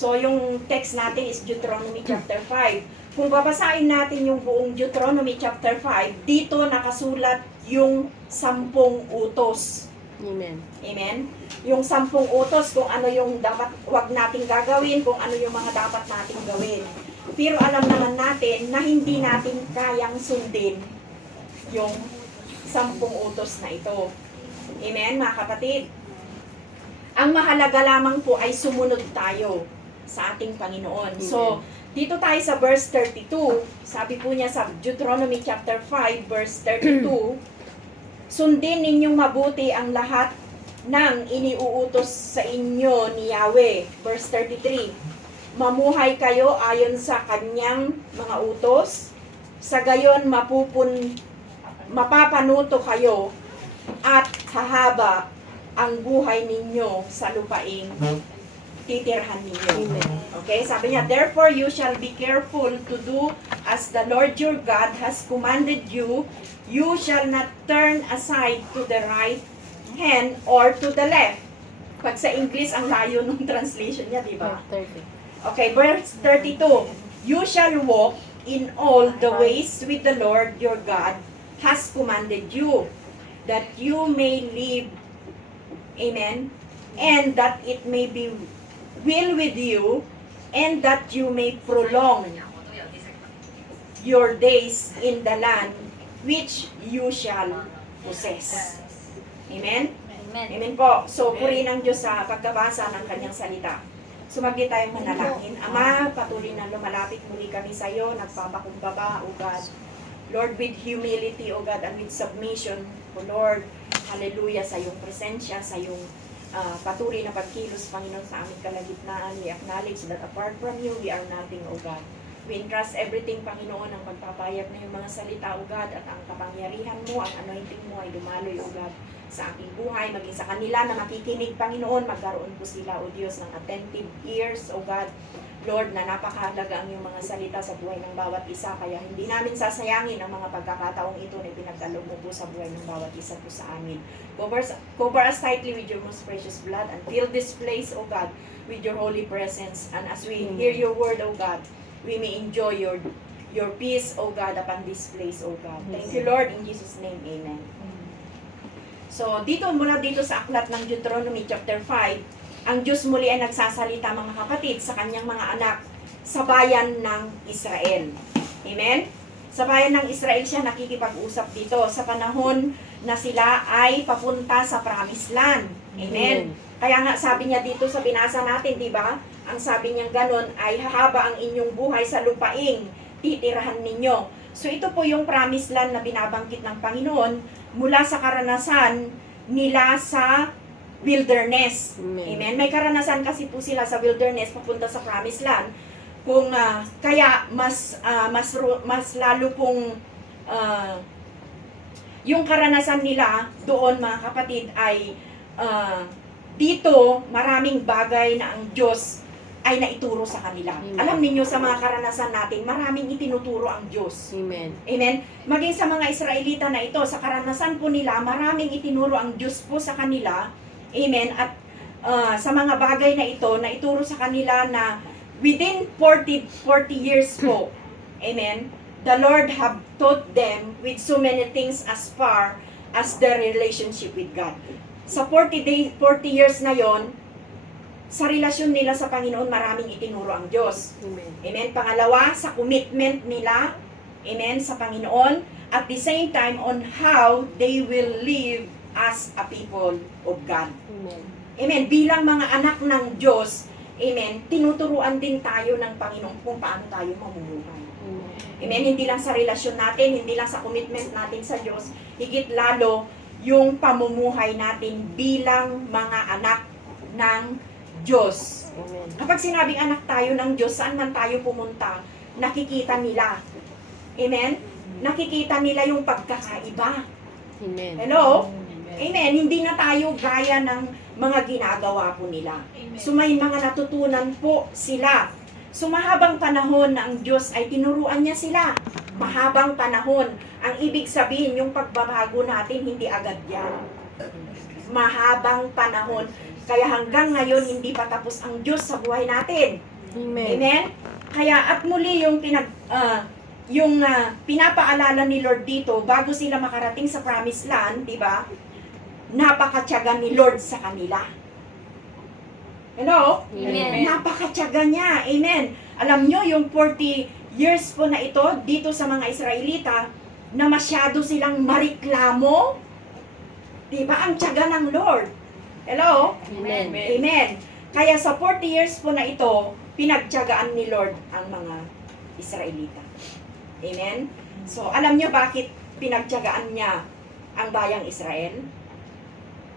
So, yung text natin is Deuteronomy chapter 5. Kung babasahin natin yung buong Deuteronomy chapter 5, dito nakasulat yung 10 utos. Amen. Amen? Yung 10 utos kung ano yung dapat wag nating gagawin, kung ano yung mga dapat nating gawin. Pero alam naman natin na hindi natin kayang sundin yung 10 utos na ito. Amen, mga kapatid? Ang mahalaga lamang po ay sumunod tayo sa ating Panginoon. So, dito tayo sa verse 32, sabi po niya sa Deuteronomy chapter 5, verse 32, sundin ninyong mabuti ang lahat ng iniuutos sa inyo ni Yahweh. Verse 33, mamuhay kayo ayon sa kanyang mga utos, sa gayon mapapanuto kayo at hahaba ang buhay ninyo sa lupaing titirhan ninyo. Okay, sabi niya, therefore you shall be careful to do as the Lord your God has commanded you. You shall not turn aside to the right hand or to the left. Pag sa English, ang layo ng translation niya, di ba? 30. Okay, verse 32. You shall walk in all the ways with the Lord your God has commanded you, that you may live, amen, and that it may be will with you, and that you may prolong your days in the land which you shall possess. Amen? Amen. Amen po. So, purihin ang Diyos sa pagkabasa ng kanyang salita. Sumagli tayong manalangin. Ama, patuloy na lumalapit muli kami sa iyo, nagpapakumbaba, O God. Lord, with humility, O God, and with submission, O Lord, hallelujah, sa iyong presensya, sa iyong patuloy na pagkilos, Panginoon, sa aming kalagitnaan. We acknowledge that apart from you, we are nothing, O God. We entrust everything, Panginoon, ang pagpapayag na yung mga salita, O God, at ang kapangyarihan mo, ang anointing mo ay dumaloy, O God, sa aking buhay, maging sa kanila na makikinig, Panginoon, magkaroon po sila, O Diyos, ng attentive ears, O God, Lord, na napakahalaga ang iyong mga salita sa buhay ng bawat isa, kaya hindi namin sasayangin ang mga pagkakataong ito na pinagkaloob mo po sa buhay ng bawat isa po sa amin. Cover us tightly with your most precious blood and fill this place, O God, with your holy presence. And as we hear your word, O God, we may enjoy your peace, O God, upon this place, O God. Thank you, Lord, in Jesus' name, amen. So, mula dito sa aklat ng Deuteronomy chapter 5, ang Diyos muli ay nagsasalita, mga kapatid, sa kanyang mga anak sa bayan ng Israel. Amen? Sa bayan ng Israel siya nakikipag-usap dito sa panahon na sila ay papunta sa Promised Land. Amen? Kaya nga sabi niya dito sa binasa natin, di ba? Ang sabi niya ganon ay hahaba ang inyong buhay sa lupaing titirahan ninyo. So ito po yung Promised Land na binabanggit ng Panginoon mula sa karanasan nila sa wilderness. Amen. May karanasan kasi po sila sa wilderness papunta sa Promised Land. Kung kaya mas lalo pong yung karanasan nila doon, mga kapatid, ay dito maraming bagay na ang Diyos ay naituro sa kanila. Amen. Alam niyo sa mga karanasan natin, maraming itinuturo ang Diyos. Amen. Amen. Maging sa mga Israelita na ito, sa karanasan po nila, maraming itinuro ang Diyos po sa kanila. Amen. At sa mga bagay na ito, na ituro sa kanila na within 40 years po, amen, the Lord have taught them with so many things as far as their relationship with God. Sa 40 years na yon, sa relasyon nila sa Panginoon, maraming itinuro ang Diyos. Amen. Amen. Pangalawa, sa commitment nila, amen, sa Panginoon, at the same time on how they will live as a people of God. Amen. Amen. Bilang mga anak ng Diyos, amen, tinuturuan din tayo ng Panginoon kung paano tayo mamumuhay. Amen. Hindi lang sa relasyon natin, hindi lang sa commitment natin sa Diyos, higit lalo yung pamumuhay natin bilang mga anak ng Diyos. Amen. Kapag sinabing anak tayo ng Diyos, saan man tayo pumunta, nakikita nila. Amen? Nakikita nila yung pagkakaiba. Amen. Hello? Amen. Hindi na tayo gaya ng mga ginagawa po nila. So may mga natutunan po sila. So mahabang panahon na ang Diyos ay tinuruan niya sila. Mahabang panahon. Ang ibig sabihin, yung pagbabago natin, hindi agad yan. Mahabang panahon. Kaya hanggang ngayon, hindi pa tapos ang Diyos sa buhay natin. Amen. Amen? Kaya at muli yung pinapaalala ni Lord dito bago sila makarating sa promised land, di ba? Napakatiyaga ni Lord sa kanila. Hello? Amen. Napakatiyaga niya. Amen. Alam nyo, yung 40 years po na ito, dito sa mga Israelita, na masyado silang mariklamo. Diba? Ang tiyaga ng Lord. Hello? Amen. Amen. Kaya sa 40 years po na ito, pinagtiyagaan ni Lord ang mga Israelita. Amen? So, alam nyo bakit pinagtiyagaan niya ang bayang Israel?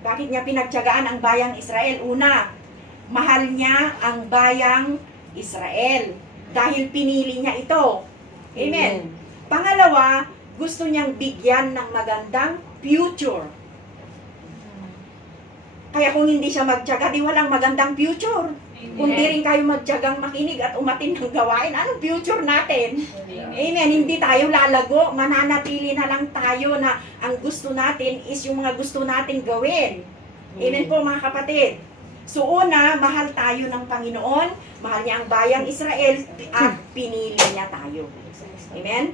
Bakit niya pinagtiyagaan ang bayang Israel? Una, mahal niya ang bayang Israel dahil pinili niya ito. Amen. Pangalawa, gusto niyang bigyan ng magandang future. Kaya kung hindi siya magtiyaga, di walang magandang future. Kung di rin kayo magtiyagang makinig at umatin ng gawain, anong future natin? Amen. Hindi tayo lalago, mananatili na lang tayo na ang gusto natin is yung mga gusto natin gawin. Amen po mga kapatid. So una, mahal tayo ng Panginoon, mahal niya ang bayang Israel, at pinili niya tayo. Amen?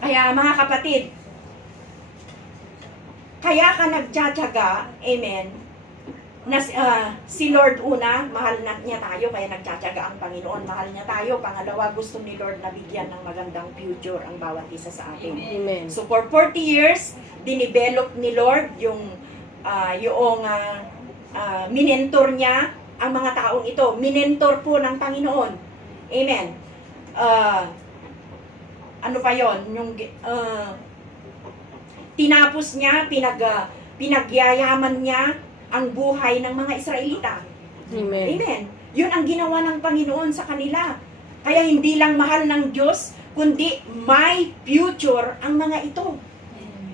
Kaya mga kapatid, kaya ka nagtsatsaga, amen, na si Lord una, mahal na niya tayo, kaya nagtsatsaga ang Panginoon, mahal niya tayo. Pangalawa, gusto ni Lord na bigyan ng magandang future ang bawat isa sa atin. Amen. So for 40 years, dinevelop ni Lord yung minentor niya ang mga taong ito. Minentor po ng Panginoon. Amen. Ano pa yon? Yung tinapos niya, pinagyayaman niya ang buhay ng mga Israelita. Amen. Amen. Yun ang ginawa ng Panginoon sa kanila. Kaya hindi lang mahal ng Diyos, kundi may future ang mga ito.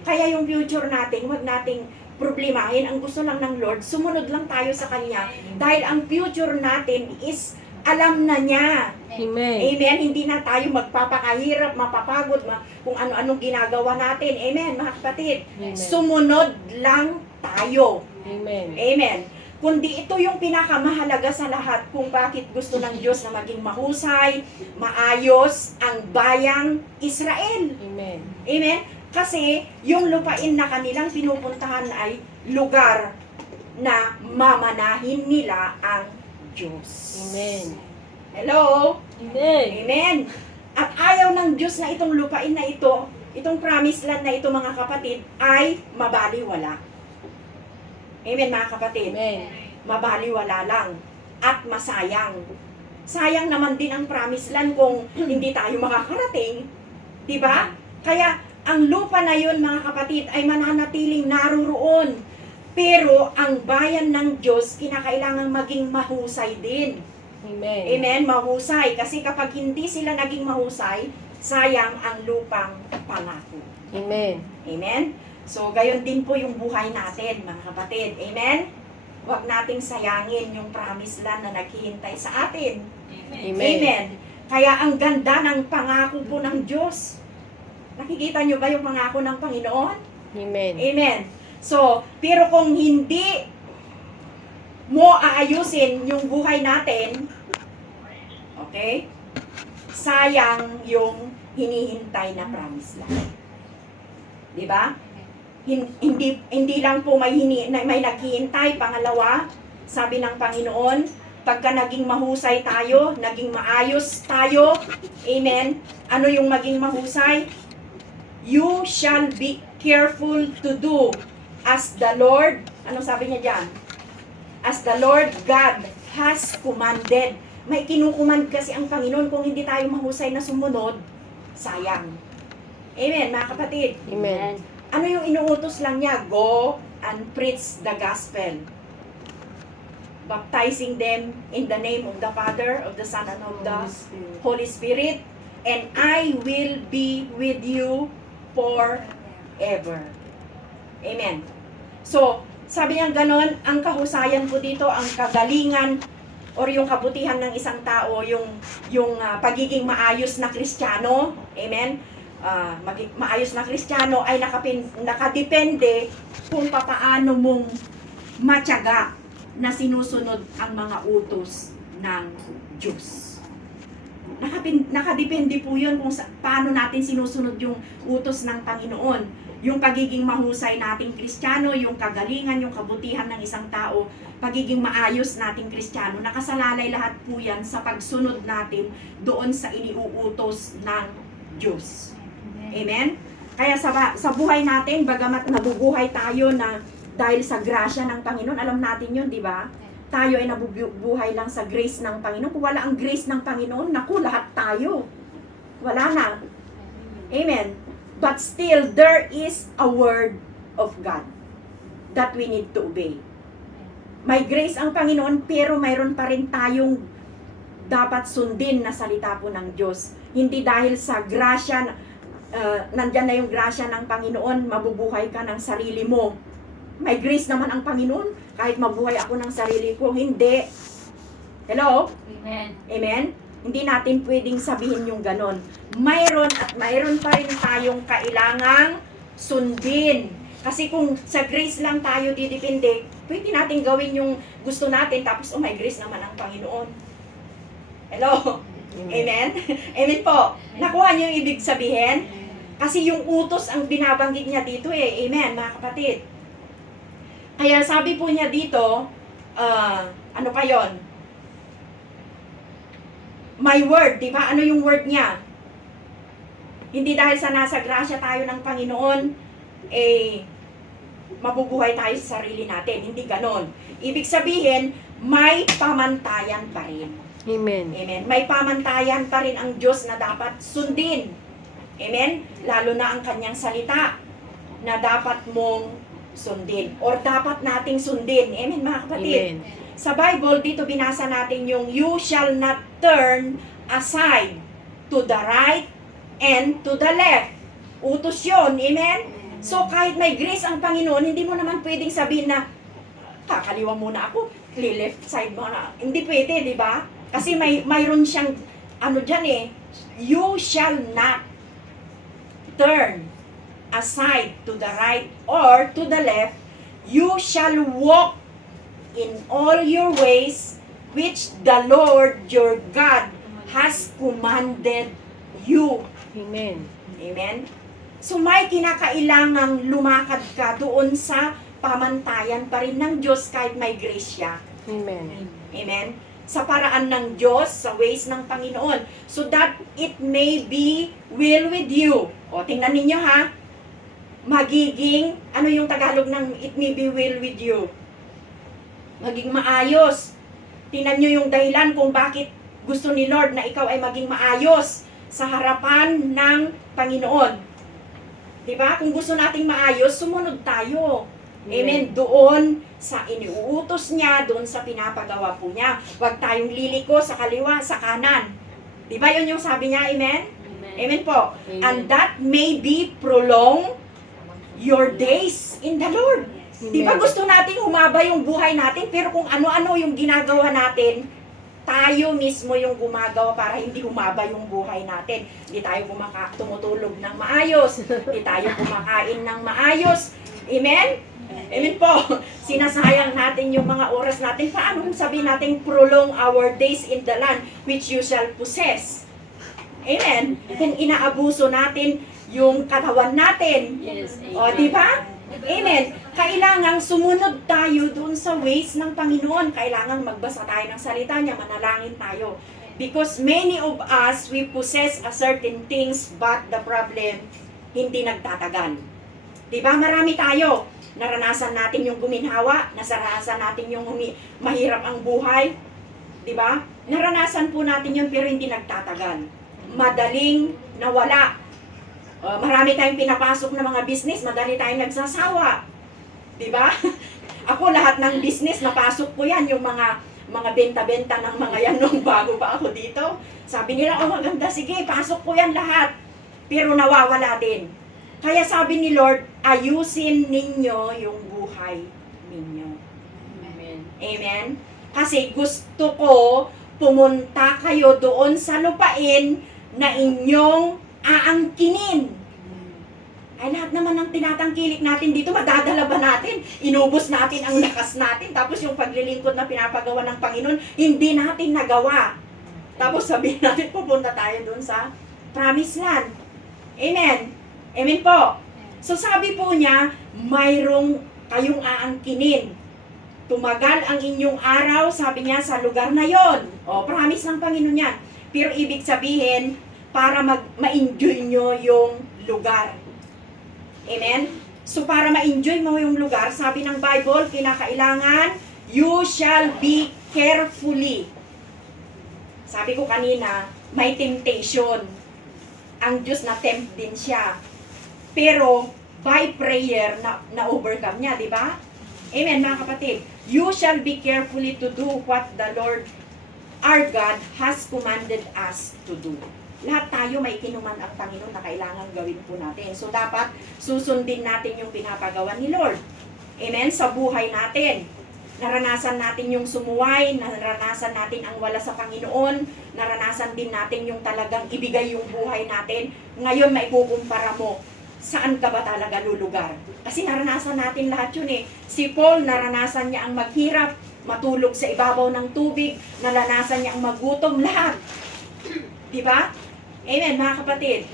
Kaya yung future natin, huwag nating problemahin. Ang gusto lang ng Lord, sumunod lang tayo sa Kanya. Dahil ang future natin is alam na niya. Amen. Amen. Hindi na tayo magpapakahirap, mapapagod, kung ano-anong ginagawa natin. Amen, mga kapatid. Amen. Sumunod lang tayo. Amen. Amen. Kundi ito yung pinakamahalaga sa lahat kung bakit gusto ng Diyos na maging mahusay, maayos ang bayang Israel. Amen. Amen? Kasi yung lupain na kanilang pinupuntahan ay lugar na mamanahin nila ang Diyos. Amen. Hello? Amen. Amen. At ayaw ng Diyos na itong lupain na ito, itong promised land na ito mga kapatid, ay mabaliwala. Amen mga kapatid. Amen. Mabaliwala lang at masayang. Sayang naman din ang promised land kung hindi tayo makakarating. Diba? Kaya ang lupa na yun mga kapatid ay mananatiling naruroon. Pero ang bayan ng Diyos kinakailangan maging mahusay din. Amen. Amen? Mahusay. Kasi kapag hindi sila naging mahusay, sayang ang lupang pangako. Amen. Amen? So, gayon din po yung buhay natin, mga kapatid. Amen? Huwag nating sayangin yung promised land na naghihintay sa atin. Amen. Amen. Kaya ang ganda ng pangako po ng Diyos. Nakikita nyo ba yung pangako ng Panginoon? Amen. Amen. So, pero kung hindi mo aayusin yung buhay natin, okay? Sayang yung hinihintay na promise lang. Di ba? Hindi lang po may naghihintay. Pangalawa, sabi ng Panginoon, pagka naging mahusay tayo, naging maayos tayo, amen, ano yung maging mahusay? You shall be careful to do as the Lord, ano sabi niya dyan? As the Lord God has commanded. May kinukumand kasi ang Panginoon. Kung hindi tayo mahusay na sumunod, sayang. Amen, mga kapatid. Amen. Ano yung inuutos lang niya? Go and preach the gospel. Baptizing them in the name of the Father, of the Son, and of the Holy Spirit. And I will be with you forever. Amen. So, sabi niya ganon, ang kahusayan po dito, ang kagalingan or yung kabutihan ng isang tao, yung pagiging maayos na Kristiyano, amen, maayos na Kristiyano ay nakadepende kung papaano mong matyaga na sinusunod ang mga utos ng Diyos. Nakadepende po yun kung paano natin sinusunod yung utos ng Panginoon. Yung pagiging mahusay nating Kristiyano, yung kagalingan, yung kabutihan ng isang tao, pagiging maayos nating Kristiyano, nakasalalay lahat po yan sa pagsunod natin doon sa iniuutos ng Diyos. Amen? Kaya sa buhay natin, bagamat nabubuhay tayo na dahil sa grasya ng Panginoon, alam natin yun, di ba? Tayo ay nabubuhay lang sa grace ng Panginoon. Kung wala ang grace ng Panginoon, naku, lahat tayo. Wala na. Amen. But still, there is a word of God that we need to obey. May grace ang Panginoon, pero mayroon pa rin tayong dapat sundin na salita po ng Diyos. Hindi dahil sa grasya, nandyan na yung grasya ng Panginoon, mabubuhay ka ng sarili mo. May grace naman ang Panginoon, kahit mabuhay ako ng sarili ko, hindi. Hello? Amen. Amen? Hindi natin pwedeng sabihin yung ganon. Mayroon at mayroon pa rin tayong kailangang sundin. Kasi kung sa grace lang tayo didepende, pwede natin gawin yung gusto natin, tapos may grace naman ang Panginoon. Hello? Amen? Amen po. Nakuha niyo yung ibig sabihin? Kasi yung utos ang binabanggit niya dito eh. Amen, mga kapatid. Kaya sabi po niya dito, ano pa yon? My word, di ba? Ano yung word niya? Hindi dahil sa nasa grasya tayo ng Panginoon, mabubuhay tayo sa sarili natin. Hindi ganon. Ibig sabihin, may pamantayan pa rin. Amen. Amen. May pamantayan pa rin ang Diyos na dapat sundin. Amen? Lalo na ang kanyang salita na dapat mong sundin or dapat nating sundin. Amen, mga kapatid? Amen. Sa Bible, dito binasa natin yung you shall not turn aside to the right and to the left. Utos yun. Amen? So, kahit may grace ang Panginoon, hindi mo naman pwedeng sabihin na kakaliwa muna ako, left side mo na. Hindi pwede, di ba? Kasi mayroon siyang, ano dyan you shall not turn aside to the right or to the left, you shall walk in all your ways which the Lord your God has commanded you. Amen. Amen? So may kinakailangang lumakad ka doon sa pamantayan pa rin ng Diyos kahit may grace siya. Amen. Amen? Sa paraan ng Diyos, sa ways ng Panginoon. So that it may be will with you. O, tingnan ninyo ha. Magiging, ano yung Tagalog ng it may be will with you? Maging maayos. Tingnan nyo yung dahilan kung bakit gusto ni Lord na ikaw ay maging maayos sa harapan ng Panginoon. Diba? Kung gusto nating maayos, sumunod tayo. Amen. Doon sa iniuutos niya, doon sa pinapagawa po niya. Huwag tayong liliko sa kaliwa, sa kanan. Diba yun yung sabi niya? Amen? Amen po. Amen. And that may be prolong your days in the Lord. Diba gusto natin humaba yung buhay natin, pero kung ano-ano yung ginagawa natin, tayo mismo yung gumagawa para hindi humaba yung buhay natin. Hindi tayo tumutulog ng maayos. Hindi tayo kumakain ng maayos. Amen? Amen po. Sinasayang natin yung mga oras natin. Paano kung sabihin natin prolong our days in the land which you shall possess? Amen? Kung inaabuso natin yung katawan natin. Yes, O, di ba? Amen. Kailangang sumunod tayo doon sa ways ng Panginoon. Kailangang magbasa tayo ng salita niya, manalangin tayo. Because many of us, we possess a certain things, but the problem, hindi nagtatagal. Diba? Marami tayo. Naranasan natin yung guminhawa, naranasan natin yung mahirap ang buhay. Diba? Naranasan po natin yun, pero hindi nagtatagal. Madaling nawala. Marami tayong pinapasok na mga business, madali tayong nagsasawa. Diba? Ako lahat ng business, napasok ko yan, yung mga benta-benta ng mga yan nung bago pa ako dito. Sabi nila, oh maganda, sige, pasok ko yan lahat. Pero nawawala din. Kaya sabi ni Lord, ayusin ninyo yung buhay ninyo. Amen. Amen? Kasi gusto ko pumunta kayo doon sa lupain na inyong aangkinin. Ay lahat naman ng tinatangkilik natin dito, madadala ba natin? Inubos natin ang lakas natin, tapos yung paglilingkod na pinapagawa ng Panginoon, hindi natin nagawa. Tapos sabihin natin, pupunta tayo dun sa Promised Land. Amen. Amen po. So sabi po niya, mayroong kayong aangkinin. Tumagal ang inyong araw, sabi niya, sa lugar na yon. O, promise ng Panginoon yan. Pero ibig sabihin, para ma-enjoy nyo yung lugar. Amen? So, para ma-enjoy mo yung lugar, sabi ng Bible, kinakailangan, you shall be carefully. Sabi ko kanina, may temptation. Ang Diyos na-tempt din siya. Pero, by prayer, na-overcome niya, di ba? Amen, mga kapatid. You shall be carefully to do what the Lord our God has commanded us to do. Lahat tayo may kinuman ang Panginoon na kailangan gawin po natin. So, dapat susundin natin yung pinapagawa ni Lord. Amen? Sa buhay natin. Naranasan natin yung sumuway, naranasan natin ang wala sa Panginoon, naranasan din natin yung talagang ibigay yung buhay natin. Ngayon, maikukumpara mo, saan ka ba talaga lulugar? Kasi naranasan natin lahat yun eh. Si Paul, naranasan niya ang maghirap, matulog sa ibabaw ng tubig, naranasan niya ang magutom, lahat. Diba? Amen, mga kapatid.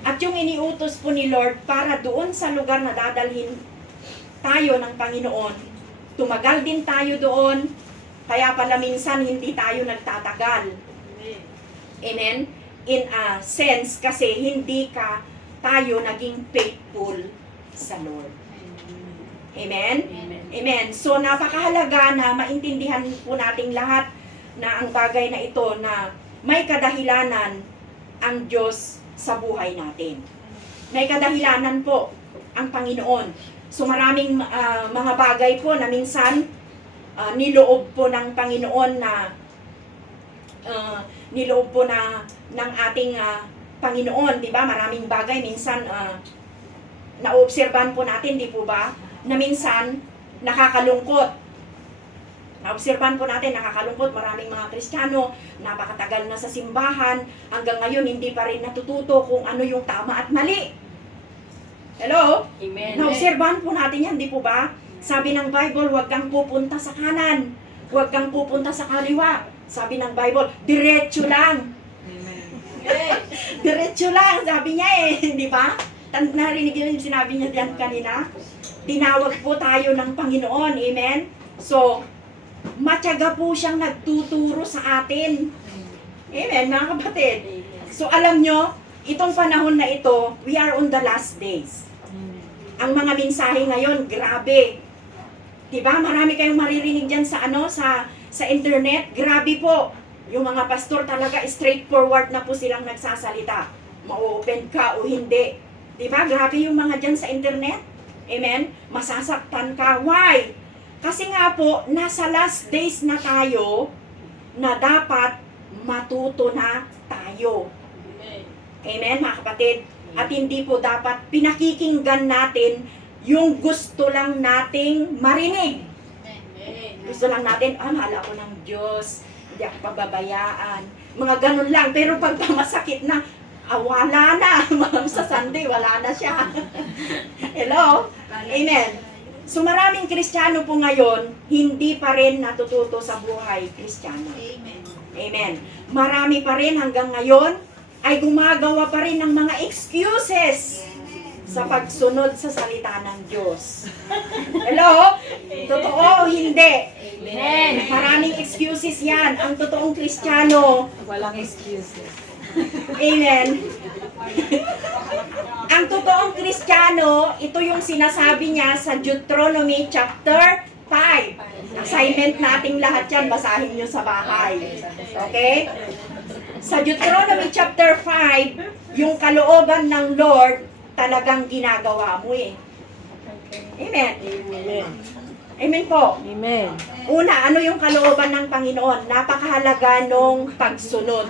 At yung iniutos po ni Lord para doon sa lugar na dadalhin tayo ng Panginoon, tumagal din tayo doon, kaya pala minsan hindi tayo nagtatagal. Amen? In a sense, kasi hindi tayo naging faithful sa Lord. Amen? Amen. So, napakahalaga na maintindihan po nating lahat na ang bagay na ito na may kadahilanan ang Diyos sa buhay natin. May kadahilanan po ang Panginoon. So, maraming mga bagay po na minsan niloob po ng Panginoon na niloob po ng ating Panginoon, di ba? Maraming bagay minsan naobserban po natin, di po ba? Na minsan nakakalungkot. Naobserban po natin, nakakalungkot, maraming mga Kristiyano, napakatagal na sa simbahan, hanggang ngayon hindi pa rin natututo kung ano yung tama at mali. Hello? Amen. Naobserban po natin yan, di po ba? Sabi ng Bible, huwag kang pupunta sa kanan, huwag kang pupunta sa kaliwa. Sabi ng Bible, diretso lang. Diretso lang, sabi niya eh, di ba? Narinig yun yung sinabi niya diyan kanina. Tinawag po tayo ng Panginoon, amen? So, matyaga po siyang nagtuturo sa atin. Amen, mga kapatid. So, alam nyo, itong panahon na ito, we are on the last days. Ang mga mensahe ngayon, grabe. Diba? Marami kayong maririnig dyan sa sa internet. Grabe po. Yung mga pastor talaga straightforward na po silang nagsasalita. Ma-open ka o hindi. Diba? Grabe yung mga dyan sa internet. Amen? Masasaktan ka. Why? Kasi nga po, nasa last days na tayo na dapat matuto na tayo. Amen, mga kapatid? At hindi po dapat pinakikinggan natin yung gusto lang nating marinig. Gusto lang natin, mahal ako ng Diyos, hindi ako pababayaan. Mga ganun lang. Pero pag masakit na, wala na. Sa Sunday, wala na siya. Hello? Amen. So maraming Kristiyano po ngayon, hindi pa rin natututo sa buhay Kristiyano. Amen. Amen. Marami pa rin hanggang ngayon ay gumagawa pa rin ng mga excuses sa pagsunod sa salita ng Diyos. Hello? Totoo o hindi? Amen. Maraming excuses yan. Ang totoong Kristiyano, Walang excuses. amen. Ang totoong Kristiyano, ito yung sinasabi niya sa Deuteronomy chapter 5. Assignment nating lahat yan, basahin nyo sa bahay. Okay? Sa Deuteronomy chapter 5, yung kalooban ng Lord, talagang ginagawa mo eh. Amen. Amen. Amen po. Amen. Una, ano yung kalooban ng Panginoon? Napakahalaga nung pagsunod.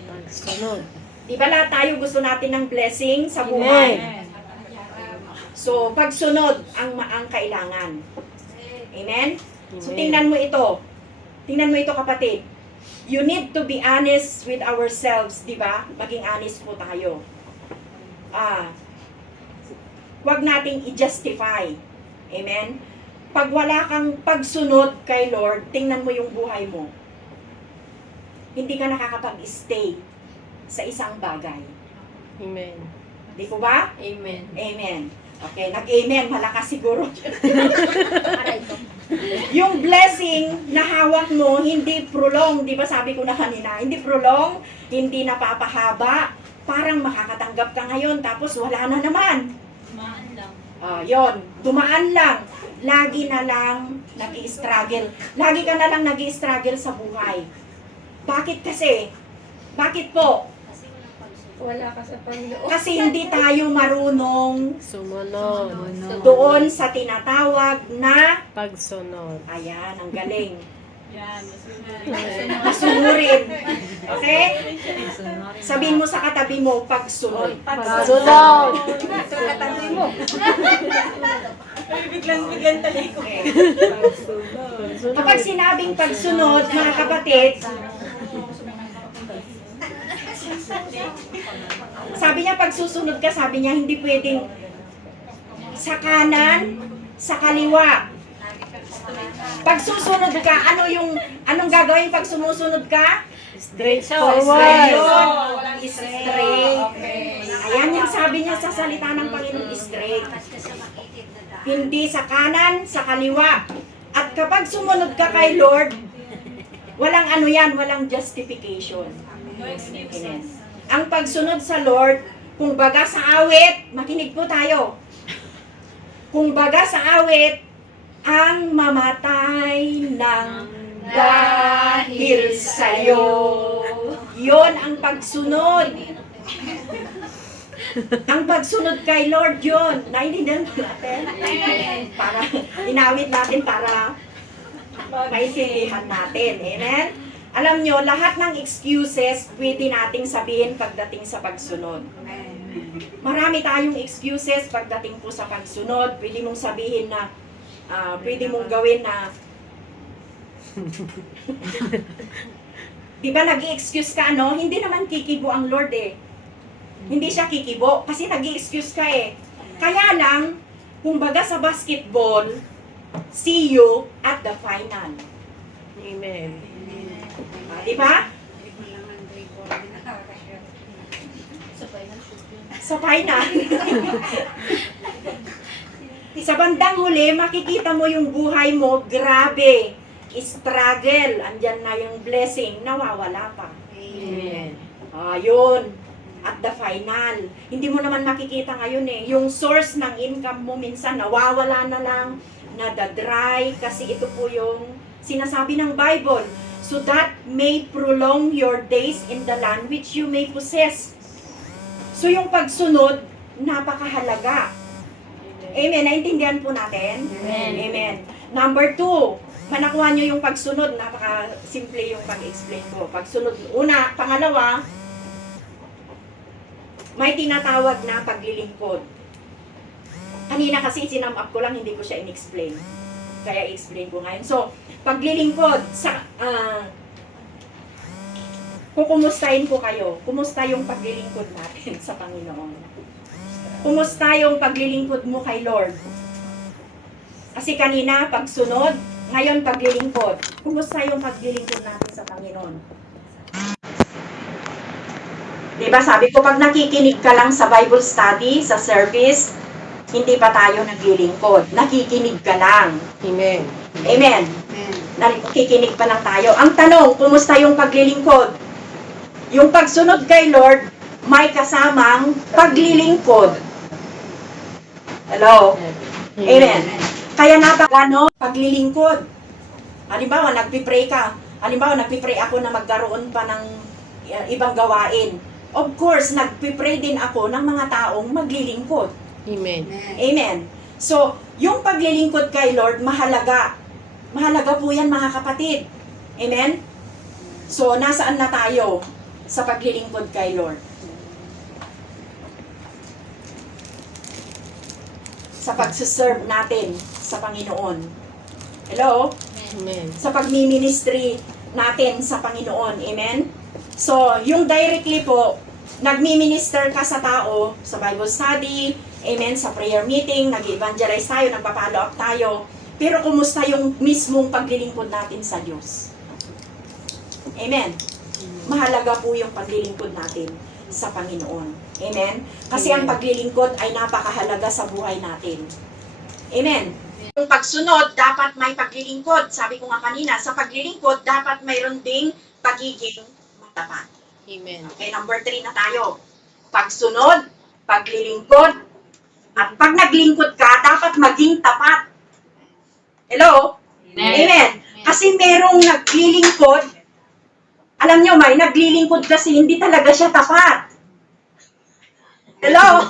Pagsunod. Di ba lahat tayo gusto natin ng blessing sa buhay? Amen. So, pagsunod ang kailangan. Amen? So, Amen. tingnan mo ito. Tingnan mo ito, kapatid. You need to be honest with ourselves, di ba? Maging honest po tayo. huwag nating i-justify. Amen? Pag wala kang pagsunod kay Lord, tingnan mo yung buhay mo. Hindi ka nakakapag-stay sa isang bagay. Amen. Di ko ba? Amen. Amen. Okay, nag-amen. Malakas siguro. Yung blessing na hawak mo, hindi prolong. Di ba sabi ko na kanina? Hindi prolong, hindi napapahaba. Parang makakatanggap ka ngayon, tapos wala na naman. Maan lang. Yon, dumaan lang. Lagi na lang nag-i-struggle. Lagi ka na lang nag-i-struggle sa buhay. Bakit kasi? Bakit po? Wala ka sa Panginoon. Kasi hindi tayo marunong Sumunod. doon sa tinatawag na, Pagsunod. ayan, ang galing, Yan, masunod. masunurin. Okay? Sabihin mo sa katabi mo, pagsunod. Pagsunod. Biglang bigyan taliko. Okay. Pagsunod. Kapag sinabing pagsunod, mga kapatid, sabi niya, pag susunod ka, sabi niya, hindi pwedeng sa kanan, sa kaliwa. Pag susunod ka, anong gagawin pag sumusunod ka? Straight Straight. forward. Straight. Ayan yung sabi niya sa salita ng Panginoon, straight. Hindi sa kanan, sa kaliwa. At kapag sumunod ka kay Lord, walang ano yan, walang justification. No excuses. Amen. Ang pagsunod sa Lord, kung baga sa awit, makinig po tayo. Kung baga sa awit, ang mamatay ng dahil sa'yo. Yon ang pagsunod. Ang pagsunod kay Lord yon. Naiintindihan mo natin? Para, inawit natin para maintindihan natin. Amen? Alam nyo, lahat ng excuses pwede nating sabihin pagdating sa pagsunod. Marami tayong excuses pagdating po sa pagsunod. Pwede mong sabihin na, pwede mong gawin na, di ba nag-i-excuse ka, no? Hindi naman kikibo ang Lord eh. Hindi siya kikibo kasi nag-i-excuse ka eh. Kaya lang, kumbaga sa basketball, see you at the final. Amen. Di ba? Sa final. Sa bandang huli, makikita mo yung buhay mo, grabe. Struggle. Andyan na yung blessing. Nawawala pa. Amen. Yun. At the final. Hindi mo naman makikita ngayon eh. Yung source ng income mo minsan nawawala na lang, nadadry, kasi ito po yung sinasabi ng Bible. So that may prolong your days in the land which you may possess. So yung pagsunod, napakahalaga. Amen. Naintindihan po natin? Amen. Amen. Number 2, manakuha nyo yung pagsunod. Napaka-simple yung pag-explain ko. Pagsunod, una. Pangalawa, may tinatawag na paglilingkod. Kanina kasi sinam up ko lang, hindi ko siya in-explain. Kaya i-explain ko ngayon. So, paglilingkod, kukumustahin ko kayo. Kumusta yung paglilingkod natin sa Panginoon? Kumusta yung paglilingkod mo kay Lord? Kasi kanina, pagsunod, ngayon paglilingkod. Kumusta yung paglilingkod natin sa Panginoon? Diba sabi ko, pag nakikinig ka lang sa Bible study, sa service, hindi pa tayo naglilingkod. Nakikinig ka lang. Amen. Amen. Nakikinig pa lang tayo. Ang tanong, kumusta yung paglilingkod? Yung pagsunod kay Lord, may kasamang paglilingkod. Hello? Amen. Kaya paglilingkod. Halimbawa, nagpipray ka. Halimbawa, nagpipray ako na magkaroon pa ng ibang gawain. Of course, nagpipray din ako ng mga taong maglilingkod. Amen. Amen. So, yung paglilingkod kay Lord, mahalaga. Mahalaga po yan, mga kapatid. Amen? So, nasaan na tayo sa paglilingkod kay Lord? Sa pagsiserve natin sa Panginoon. Hello? Amen. Sa pagmi-ministry natin sa Panginoon. Amen? So, yung directly po, nagmi-minister ka sa tao, sa Bible study, amen, sa prayer meeting, nag-evangelize tayo, nagpa-follow up tayo, pero kumusta yung mismong paglilingkod natin sa Diyos? Amen. Mahalaga po yung paglilingkod natin sa Panginoon. Amen? Kasi ang paglilingkod ay napakahalaga sa buhay natin. Amen. Yung pagsunod, dapat may paglilingkod. Sabi ko nga kanina, sa paglilingkod, dapat mayroon ding pagiging matapat. Amen. Okay, number 3 na tayo. Pagsunod, paglilingkod, at pag naglingkod ka, dapat maging tapat. Hello? Amen. Kasi merong naglilingkod, alam nyo, may naglilingkod kasi hindi talaga siya tapat. Hello?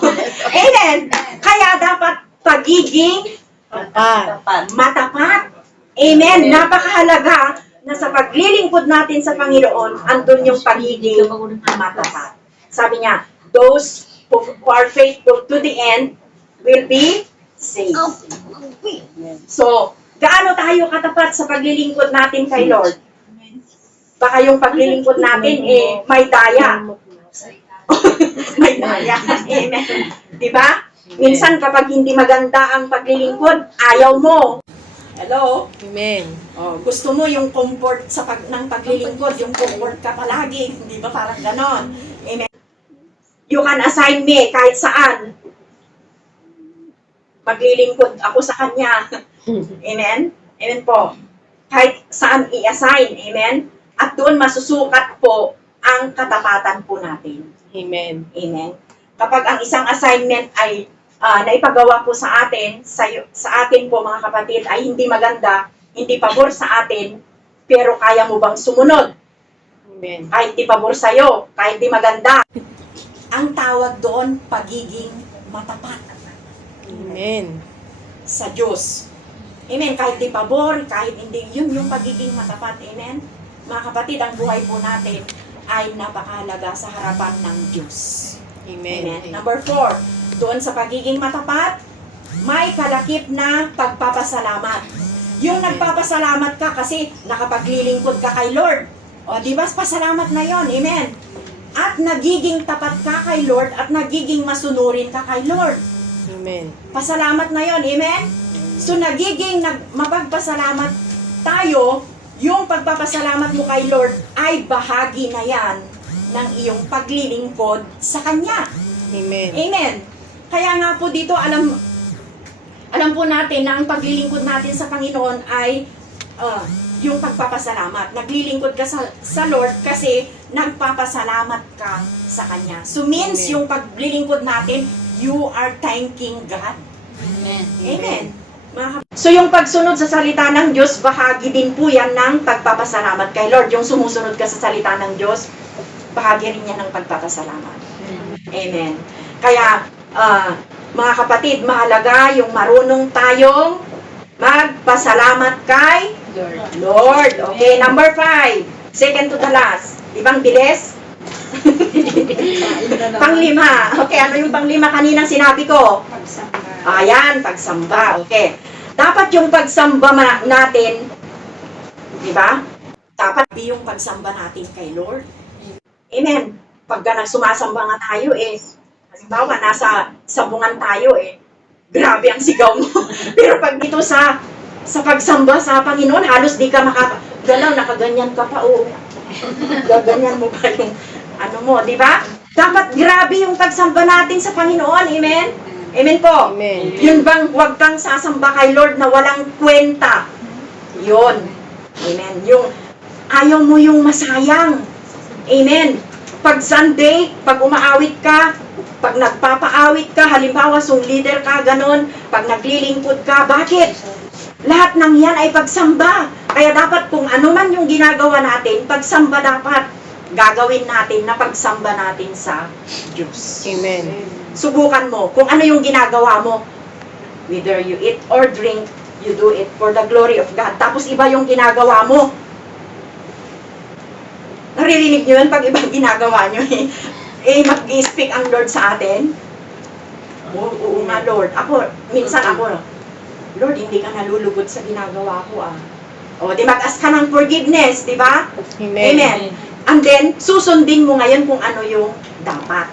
Amen. Kaya dapat pagiging Tapat. matapat. Amen. Napakahalaga na sa paglilingkod natin sa Panginoon, andun yung pagiging matapat. Sabi niya, those who are faithful to the end will be saved. So, gaano tayo katapat sa paglilingkod natin kay Lord? Baka yung paglilingkod natin, may daya. May daya. Amen. Diba? Minsan kapag hindi maganda ang paglilingkod, ayaw mo. Hello? Amen. Oh, gusto mo yung comfort sa ng paglilingkod, yung comfort ka palagi, hindi ba parang ganon? Amen. You can assign me kahit saan. Maglilingkod ako sa Kanya. Amen? Amen po. Kahit saan i-assign. Amen? At doon masusukat po ang katapatan po natin. Amen. Amen? Kapag ang isang assignment ay naipagawa po sa atin, sa atin po mga kapatid, ay hindi maganda, hindi pabor sa atin, pero kaya mo bang sumunod? Amen. Kahit di pabor sa'yo, kahit di maganda. Ang tawag doon, pagiging matapat Amen. sa Diyos. Amen. Kahit di pabor, kahit hindi, yun yung pagiging matapat. Amen. Mga kapatid, ang buhay po natin ay napakahalaga sa harapan ng Diyos. Amen. Amen. Number 4, doon sa pagiging matapat, may kalakip na pagpapasalamat. Yung nagpapasalamat ka kasi nakapaglilingkod ka kay Lord. O, di ba? Pasalamat na yon. Amen. At nagiging tapat ka kay Lord at nagiging masunurin ka kay Lord. Amen. Pasalamat na yon. Amen. So, nagiging mapagpasalamat tayo, yung pagpapasalamat mo kay Lord ay bahagi na yan ng iyong paglilingkod sa Kanya. Amen. Amen. Kaya nga po dito, alam po natin na ang paglilingkod natin sa Panginoon ay yung pagpapasalamat. Naglilingkod ka sa Lord kasi nagpapasalamat ka sa Kanya. So means Amen. yung paglilingkod natin, you are thanking God. Amen. Amen. So yung pagsunod sa salita ng Diyos, bahagi din po yan ng pagpapasalamat kay Lord. Yung sumusunod ka sa salita ng Diyos, bahagi rin yan ng pagpapasalamat. Amen. Kaya, mga kapatid, mahalaga yung marunong tayong magpasalamat kay Lord. Okay, number 5. Second to the last. Ibang bilis? Panglima. Okay, ano yung panglima kaninang sinabi ko? Ayan, pagsamba. Okay. Dapat yung pagsamba natin, di ba? Dapat yung pagsamba natin kay Lord. Amen. Pagka sumasamba nga tayo halimbawa, nasa sabungan tayo grabe ang sigaw mo. Pero pag dito sa pagsamba sa Panginoon, halos di ka makagalaw, nakaganyan ka pa, gaganyan mo pa yung ano mo, di ba? Dapat grabe yung pagsamba natin sa Panginoon. Amen? Amen po. Amen. Yun bang huwag kang sasamba kay Lord na walang kwenta. Yun. Amen. Yung ayaw mo yung masayang. Amen. Pag Sunday, pag umaawit ka, pag nagpapaawit ka, halimbawa sung leader ka, ganon, pag naglilingkod ka, bakit? Lahat ng yan ay pagsamba. Kaya dapat kung ano man yung ginagawa natin, pagsamba dapat gagawin natin na pagsamba natin sa Diyos. Amen. Subukan mo kung ano yung ginagawa mo. Whether you eat or drink, you do it for the glory of God. Tapos iba yung ginagawa mo. Naririnig nyo yun pag ibang ginagawa nyo mag-speak ang Lord sa atin. Oo nga Lord. Minsan ako, Lord, hindi ka nalulugod sa ginagawa ko O, di mag-ask ka ng forgiveness, di ba? Amen. Amen. And then, susundin mo ngayon kung ano yung dapat.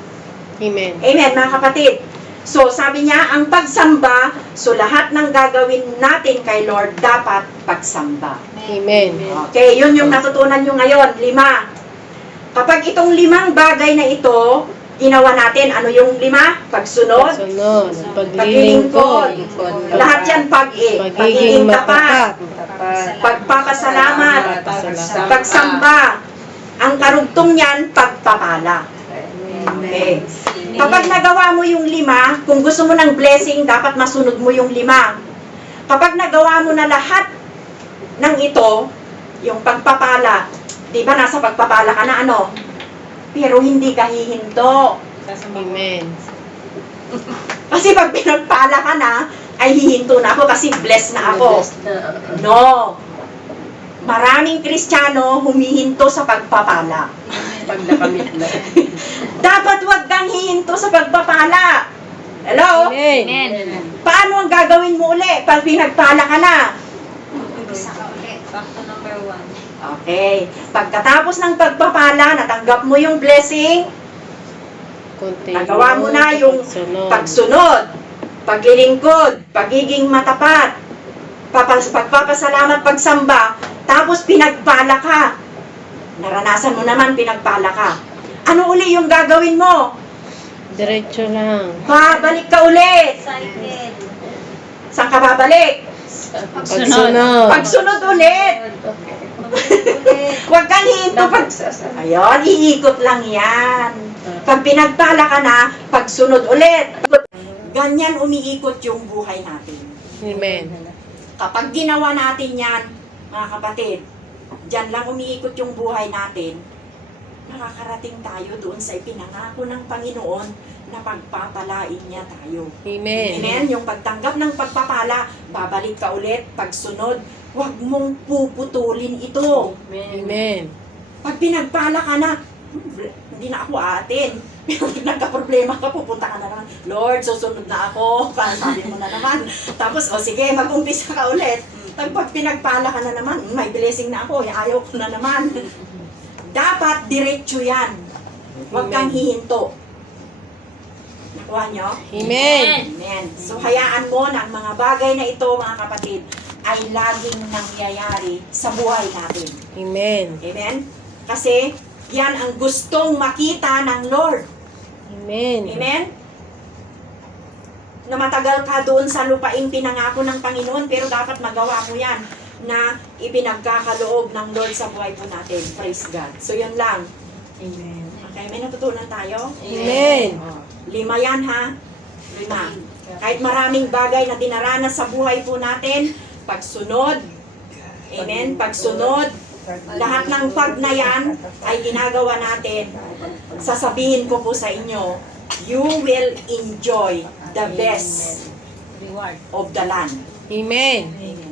Amen. Amen, mga kapatid. So, sabi niya, ang pagsamba, so lahat ng gagawin natin kay Lord, dapat pagsamba. Amen. Okay, yun yung natutunan nyo ngayon, 5. Kapag itong 5 bagay na ito, ginawa natin, ano yung 5? Pagsunod, Sunod. Paglilingkod. lahat yan pagiging tapat, pagpapasalamat, pagsamba. Ang karugtong niyan, pagpapala. Okay. Kapag nagawa mo yung 5, kung gusto mo ng blessing, dapat masunod mo yung 5. Kapag nagawa mo na lahat ng ito, yung pagpapala, di ba nasa pagpapala ka na ano? Pero hindi ka hihinto. Amen. Kasi pag pinagpala ka na, ay hihinto na ako kasi blessed na ako. No. Maraming Kristiyano humihinto sa pagpapala. Pag nakamit na. Dapat wag kang hihinto sa pagpapala. Hello? Amen. Paano ang gagawin mo uli pag pinagpala ka na? Back to number 1. Okay. Pagkatapos ng pagpapala, natanggap mo yung blessing, Continue. nagawa mo na yung Sunod. pagsunod, paglilingkod, pagiging matapat, pagpapasalamat, pagsamba, tapos pinagpala ka. Naranasan mo naman, pinagpala ka. Ano uli yung gagawin mo? Diretso lang. Babalik ka ulit. Excited. Saan ka babalik? Pagsunod. Pagsunod ulit. Huwag kang hihinto pag... Ayun, iikot lang yan. Pag pinagpala ka na, pagsunod ulit. Ganyan umiikot yung buhay natin. Amen. Kapag ginawa natin yan, mga kapatid, dyan lang umiikot yung buhay natin, makakarating tayo doon sa ipinangako ng Panginoon na pagpapalain niya tayo. Amen. Amen? Yung pagtanggap ng pagpapala, babalik ka ulit, pagsunod, huwag mong puputulin ito. Amen. Pag pinagpala ka na, hindi na ako aatin. Pag nagka-problema ka, pupunta ka na naman, Lord, susunod na ako. Sabi mo na naman. Tapos, o sige, mag-umpisa ka ulit. Pag pinagpala ka na naman, may blessing na ako, ayaw ko na naman. Dapat diretso yan. Huwag kang hihinto. Nakuha nyo? Amen. Amen. So, hayaan mo na ang mga bagay na ito, mga kapatid, ay laging nangyayari sa buhay natin. Amen. Amen? Kasi, yan ang gustong makita ng Lord. Amen. Amen? Na matagal ka doon sa lupaing pinangako ng Panginoon, pero dapat magawa mo yan na ipinagkakaloob ng Lord sa buhay po natin. Praise God. So, yun lang. Amen. Okay, may natutunan tayo? Amen. 5 yan ha? 5. Kahit maraming bagay na dinaranas sa buhay po natin, pagsunod, amen, pagsunod, lahat ng pag na yan ay ginagawa natin. Sasabihin ko po sa inyo, you will enjoy the best Reward. of the land. Amen. Amen.